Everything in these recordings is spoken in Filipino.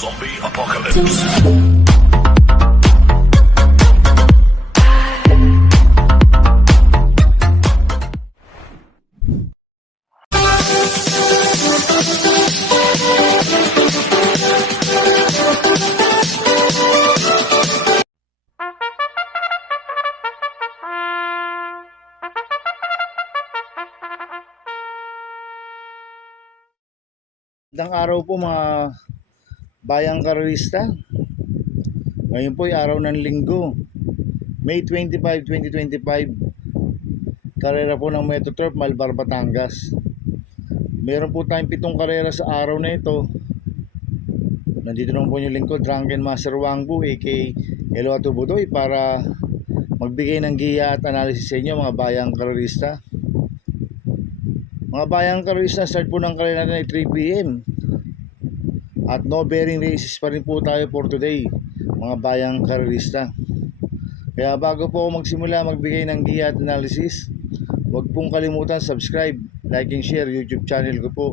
Zombie Apocalypse. Magandang araw po mga bayang karerista. Ngayon po ay araw ng linggo, May 25, 2025. Karera po ng Metroturf, Malbar, Batangas. Meron po tayong 7 karera sa araw na ito. Nandito naman po yung lingkod, Drunken Master Wangbu aka Eloato Budoy, para magbigay ng giya at analysis sa inyo mga bayang karerista. Mga bayang karerista, start po ng karera natin ay 3 PM. At no bearing races pa rin po tayo for today, mga bayang karerista. Kaya bago po ako magsimula magbigay ng giya at analysis, huwag pong kalimutan subscribe, like and share YouTube channel ko po.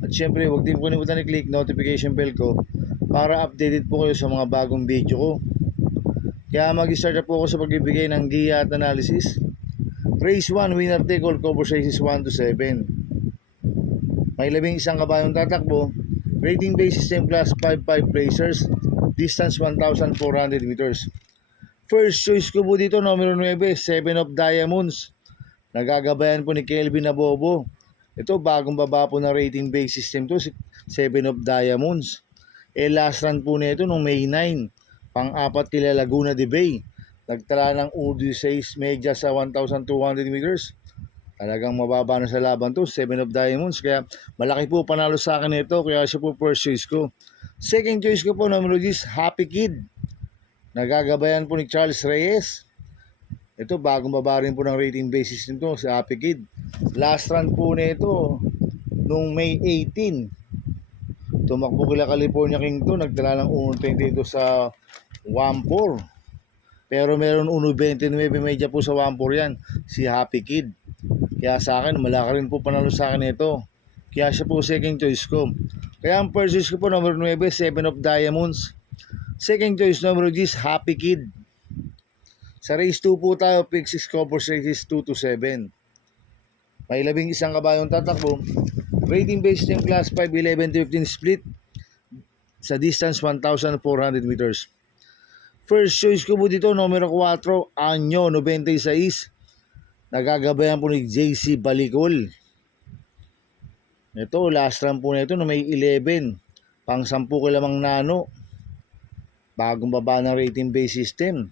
At syempre huwag din po kalimutan i-click notification bell ko para updated po kayo sa mga bagong video ko. Kaya mag-start na po ako sa pagbibigay ng giya at analysis. Race 1, winner take all, cover races 1 to 7. May 11 kabayong tatakbo. Rating base system class 5-5 racers. Distance 1,400 meters. First choice ko po dito, numero 9, 7 of Diamonds. Nagagabayan po ni Kelvin Abobo. Ito, bagong baba po na rating base system to, 7 of Diamonds. Last run po nito nung May 9. Pang-apat kila Laguna de Bay. Nagtala ng 1.16 medya sa 1,200 meters. Talagang mababa na sa laban to, 7 of Diamonds. Kaya malaki po panalo sa akin ito. Kaya siya po first choice ko. Second choice ko po, numero 10, Happy Kid. Nagagabayan po ni Charles Reyes. Ito, bagong baba rin po ng rating basis nito, si Happy Kid. Last run po nito nung May 18. Tumakbo kila California King to. Nagtala ng 1.22 sa 1.4. Pero meron 1.29 medya po sa 1.4 yan, si Happy Kid. Kaya sa akin, malaki rin po panalo sa akin ito. Kaya siya po second choice ko. Kaya ang first choice ko po, number 9, 7 of Diamonds. Second choice, number 10, Happy Kid. Sa race 2 po tayo, pick 6 covers races 2 to 7. May 11 kabayong tatakbo. Rating based yung class 5, 11 to 15 split. Sa distance 1,400 meters. First choice ko po dito, numero 4, Anyo 96. Nagagabayan po ni JC Balicol. Ito, last run po nito no May 11. Pang 10 kilamang nano. Bagong baba ng rating base system.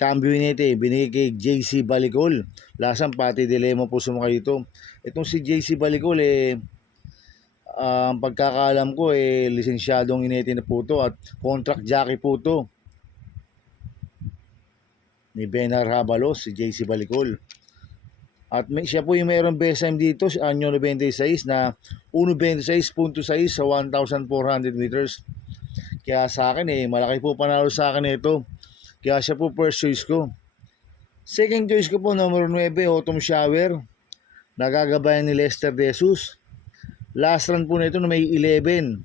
Cambio nito binigay kay JC Balicol. Lasang pati dilema po sumakay dito. Itong si JC Balicol ang pagkakaalam ko lisensyadong inete na po to at contract jockey po to ni Benar Habalos, si JC Balicol. At siya po yung mayroong best time dito, si Anyo 96 na 1.26.6 sa 1,400 meters. Kaya sa akin malaki po panalo sa akin ito. Kaya siya po first choice ko. Second choice ko po, numero 9, Autumn Shower. Nagagabayan ni Lester De Jesus. Last run po nito na May 11.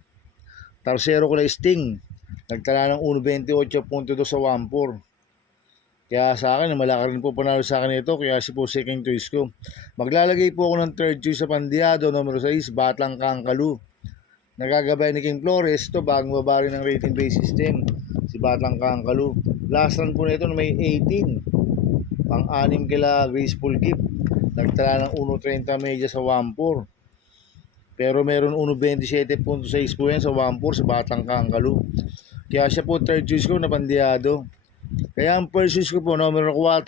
Tercero ko na Sting. Nagtala ng 1.28.2 sa 1.4. Kaya sa akin, malaki rin po panalo sa akin ito. Kaya siya po second choice ko. Maglalagay po ako ng third choice sa Pandiado, numero 6, Batang Kangkalu. Nagagabayan ni King Flores. Ito, bagong baba rin ng rating base system, si Batang Kangkalu. Last run po nito na May 18. Pang-anim kila Graceful Gift. Nagtala ng 1.30 medya sa 1.4. Pero meron 1.27.6 po yan sa 1.4 sa Batang Kangkalu. Kaya siya po third choice ko na Pandiado. Kaya ang first choice ko po, numero 4,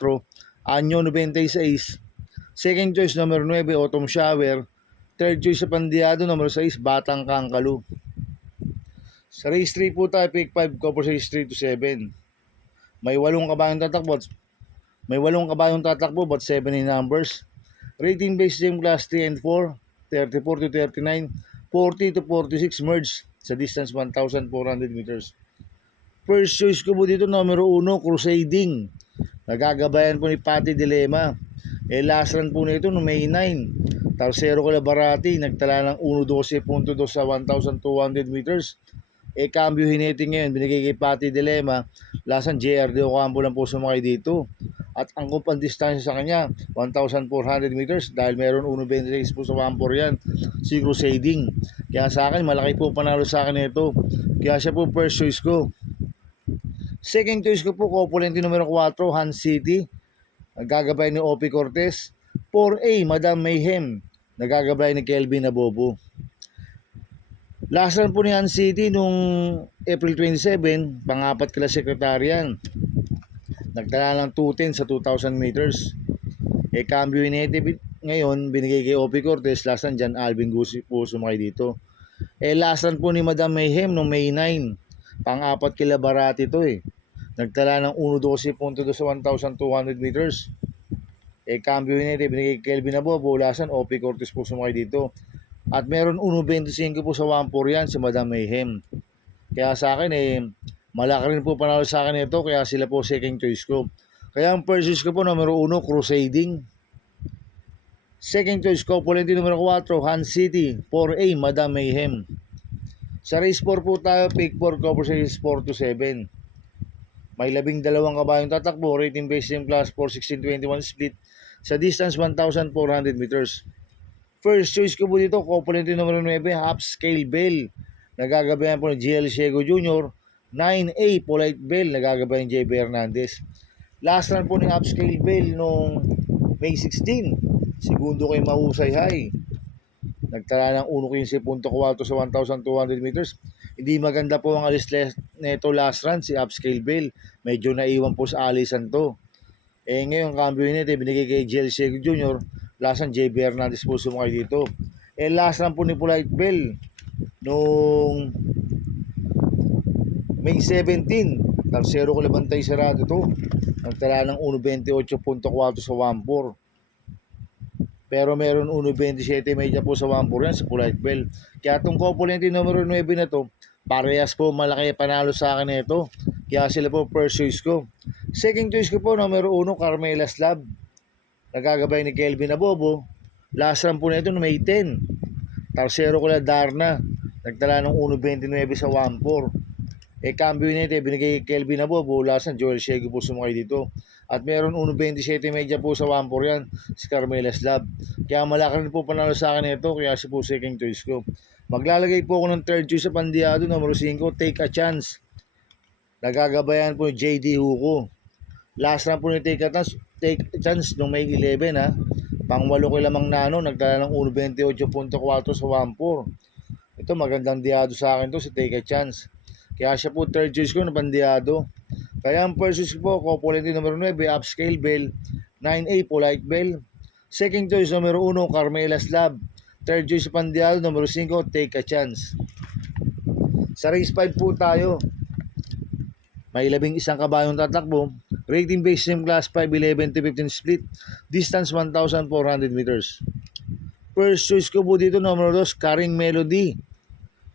Anyo 96. Second choice, numero 9, Autumn Shower. Third choice sa Pandiado, numero 6, Batang Kangkalu. Sa race 3 po tayo, pick 5, cover race 3 to 7. May 8 kabayong tatakbo, but 7 in numbers. Rating based yung class 3 and 4, 34 to 39, 40 to 46 merge sa distance 1,400 meters. First choice ko po dito, numero 1, Crusading. Nagagabayan po ni Pati Dilema. Last run po nito no May 9. Tercero Calabarati, nagtala ng 1.12.2 sa 1,200 meters. Cambio Hinete ngayon, binigay kay Patty Dilema. Lasan JRD Ocampo lang po sumakay dito. At ang kumpang distansya sa kanya, 1,400 meters dahil meron 1.26 po sa 1.4 yan. Si Crusading. Kaya sa akin, malaki po panalo sa akin ito. Kaya siya po first choice ko. Second choice ko po, Copulente numero 4, Hans City. Nagagabay ni Opi Cortez. 4A, Madam Mayhem. Nagagabay ni Kelvin Abobo. Last run po ni Hans City nung April 27, pang-apat kila sekretarian. Nagtala ng 210 sa 2,000 meters. Cambio Hinete ngayon, binigay kay Opi Cortez. Last run dyan, Alvin Gusi po sumakay dito. Last run po ni Madam Mayhem nung May 9, pang-apat kila Barati to Nagtala ng 1.12.2 sa 1,200 meters. Cambio Hinete, binigay kay Kelvin Abobo. Last run, Opi Cortez po sumakay dito. At meron 1.25 po sa 1.4 yan si Madam Mayhem. Kaya sa akin malaki rin po panalo sa akin ito, kaya sila po second choice ko. Kaya ang first choice ko po numero 1, Crusading. Second choice ko, Copulente numero 4, Hans City. 4A, Madam Mayhem. Sa race 4 po tayo, pick 4 cover sa race 4 to 7. May 12 kabayong tatakbo, rating based in class 4, 16, 21 split. Sa distance 1,400 meters. First choice ko po dito, Copulente numero 9, Upscale Bell. Nagagabayan po ni GL Ciego Jr. 9A, Polite Bell. Nagagabayan ni JB Hernandez. Last run po ni Upscale Bell noong May 16. Segundo kay Mahusay High. Nagtala ng 1.15.4 sa 1,200 meters. Hindi maganda po ang alis neto last run si Upscale Bell. Medyo naiwan po sa alisan to. Ngayon, Cambio Hinete, binigay kay GL Ciego Jr. Last run, JB Hernandez po sumakay dito. Last run po ni Polite Bell noong May 17. Tarsero ko labantay sarado to. Nagtala ng 1.28.4 sa 1.4. Pero meron 1.27 media po sa 1.4 yan sa Polite Bell. Kaya itong Copulente numero 9 na to, parehas po malaki panalo sa akin ito. Kaya sila po first choice ko. Second choice ko po numero 1, Carmela Slab. Nagagabay ni Kelvin Abobo. Last run po nito no May 10. Tarsero ko la Darna. Nagtala ng 1.29 sa 1.4. Cambio Hinete, binigay kay Kelvin Abobo. Last run, Joel Ciego po sumakay dito. At meron 1.27 media po sa 1.4 yan, si Carmela Slab. Kaya malaki rin po panalo sa akin ito, kaya si po second choice ko. Maglalagay po ako ng third choice sa Pandiado, numero 5, Take a Chance. Nagagabayan po ni JD Hugo. Last run po ni Take a Chance nung May 11 Pang-8 ko lamang nano, nagtala ng 1.28.4 sa 1.4. Ito magandang diado sa akin to si Take a Chance. Kaya siya po third choice ko na Pandiado. Kaya ang first choice po, Copulente numero 9, Upscale Bell. 9A, Polite Bell. Second choice, numero 1, Carmela Slab. Third choice, Pandiado, numero 5, Take a Chance. Sa race 5 po tayo. May 11 kabayong tatakbo. Rating based in class 5, 11 to 15 split. Distance 1,400 meters. First choice ko po dito, numero 2, Caring Melody.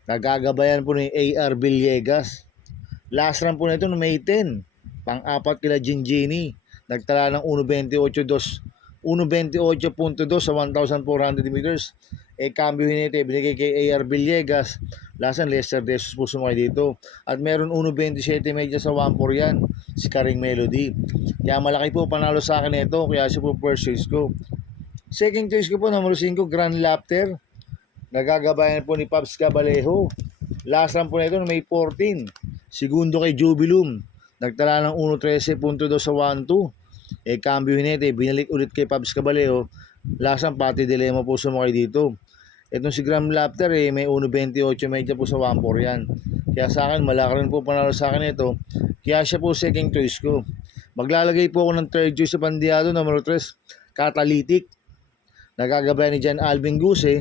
Nagagabayan po ni AR Villegas. Last run po nito no May 10. Pang-apat kila Gingini. Nagtala ng 1.28.2 sa 1,400 meters. Cambio Hinete, binigay kay AR Villegas. Last run, Lester Desus po sumakay dito. At meron 1.27 media sa 1.4 yan, si Caring Melody. Kaya malaki po panalo sa akin ito, kaya siya po first choice ko. Second choice ko po, numero 5, Grand Laughter. Nagagabayan po ni Pabs Cabalejo. Last run po nito no May 14. Segundo kay Jubilum. Nagtala ng 1.13.2 sa 1.2. Cambio Hinete, binalik ulit kay Pabs Cabalejo. Last run, Patty Dilema po sumakay dito. Itong si Grand Laughter may 1.28 media po sa 1.4 yan. Kaya sa akin, malaki rin po panalo sa akin ito. Kaya siya po second choice ko. Maglalagay po ako ng third choice sa Pandiado, numero 3, Catalytic. Nagagabayan ni Jan Alvin Guse.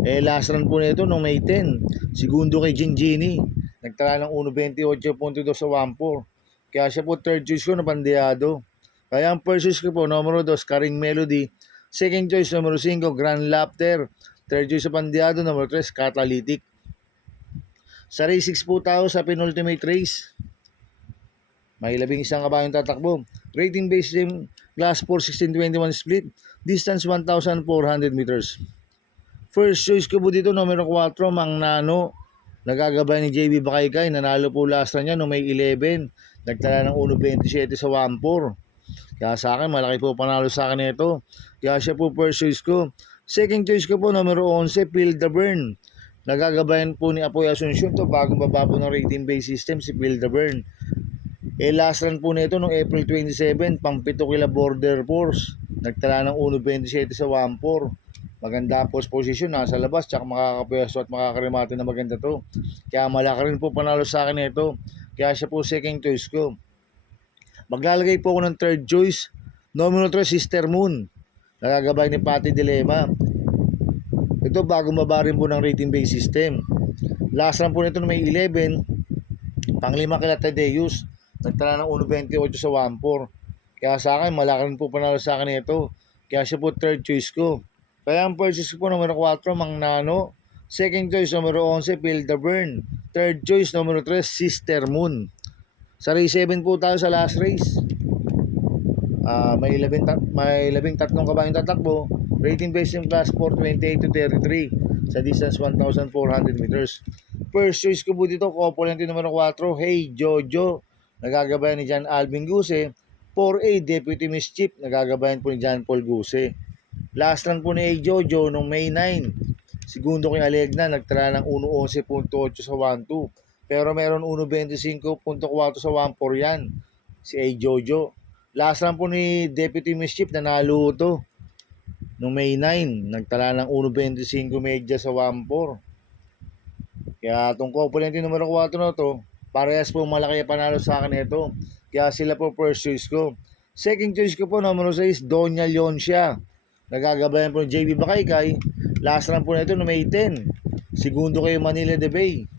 Last run po nito noong May 10. Segundo kay Gingini. Nagtala ng 1.28.2 sa 1.4. Kaya siya po third choice ko na Pandiado. Kaya ang first choice ko po, numero 2, Caring Melody. Second choice, numero 5, Grand Laughter. Third choice sa Pandiado, numero 3, Catalytic. Sa race 6 po tayo sa penultimate race. May 11 kabayong tatakbo. Rating based in class 4, 16-21 split. Distance 1,400 meters. First choice ko po dito, numero 4, Mang Nano. Nagagabay ni JB Bakaykay, nanalo po last run niya no May 11. Nagtala ng 1.27 sa 1.4. Kaya sa akin, malaki po panalo sa akin ito. Kaya siya po first choice ko. Second choice ko po, numero 11, Phil the Burn. Nagagabayan po ni Apoy Asuncion to, bagong baba po ng rating base system si Phil the Burn. Last run po nito noong April 27, pang 7 kila Border Force. Nagtala ng 1.27 sa 1.4. Maganda po position, nasa labas, tsaka makakapwesto at makakarimate na maganda to. Kaya malaki rin po panalo sa akin ito. Kaya siya po second choice ko. Maglalagay po ako ng third choice. Numero 3, Sister Moon. Nagagabay ni Patty Dilema. Ito bagong baba rin po ng rating base system. Last run po nito May 11. Pang-5 kila Tadeus. Nagtala ng 1.28 sa 1.4. Kaya sa akin, malaki rin po panalo sa akin ito. Kaya siya po third choice ko. Kaya ang purchase ko po numero 4, Mang Nano. Second choice numero 11, Phil the Burn. Third choice numero 3, Sister Moon. Sa race 7 po tayo sa last race. May 13 kabayong tatakbo. Rating based yung class 4, 28 to 33 sa distance 1,400 meters. First choice ko po dito, couple numero 4, Hey Jojo. Nagagabayan ni John Alvin Guse. 4A, Deputy Miss Chief. Nagagabayan po ni John Paul Guse. Last run po ni Hey Jojo noong May 9. Segundo kay Alegna, nagtala ng 1.11.8 sa 1.2. Pero meron 1.25.4 sa 1.4 yan. Si Hey Jojo. Last run po ni Deputy Miss Chief, nanalo to. Noong May 9, nagtala ng 1.25 medya sa 1.4. Kaya itong couple numero 4 na to, parehas po malaki panalo sa akin ito. Kaya sila po first choice ko. Second choice ko po, numero 6, Doña Leoncia. Nagagabayan po ni JB Bakaykay. Last run po na ito no May 10. Segundo kay Manila de Bay.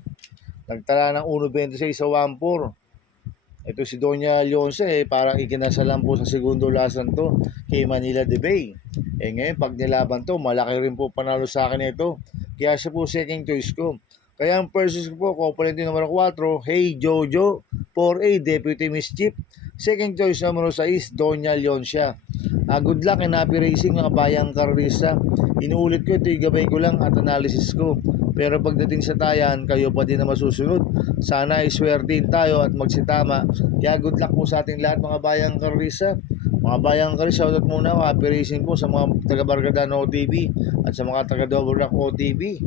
Nagtala ng 1.26 sa 1.4. Ito si Doña Leoncia parang ikinasalan po sa segundo last run to kay Manila de Bay. Ngayon pag nilaban to, malaki rin po panalo sa akin ito. Kaya siya po second choice ko. Kaya ang first choice ko po, couple numero 4, Hey Jojo. 4A, Deputy Miss Chief. Second choice numero 6, Doña Leoncia. Good luck and happy racing mga bayang karista. Inuulit ko, ito gabay ko lang at analysis ko. Pero pagdating sa tayan, kayo pa din na masusunod. Sana iswertin tayo at magsitama. Kaya good luck po sa ating lahat mga bayang karista. Mga bayang karista, shoutout muna, happy racing po sa mga taga-Bargadana OTV at sa mga taga-Double Rock OTV.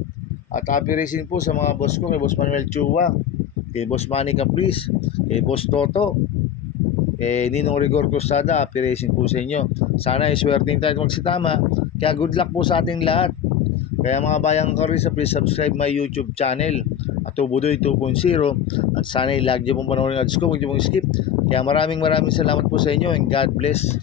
At happy racing po sa mga boss ko, kay Boss Manuel Chua, kay Boss Manny Caprice, kay Boss Toto, Ninong Rigor Costada. Happy racing po sa inyo. Sana iswerting tayo at magsitama. Kaya good luck po sa ating lahat. Kaya mga bayang karisa, please subscribe my YouTube channel at Tubudoy 2.0 at sana i-like nyo pong panoorin ads ko, huwag nyo pong skip. Kaya maraming salamat po sa inyo and God bless.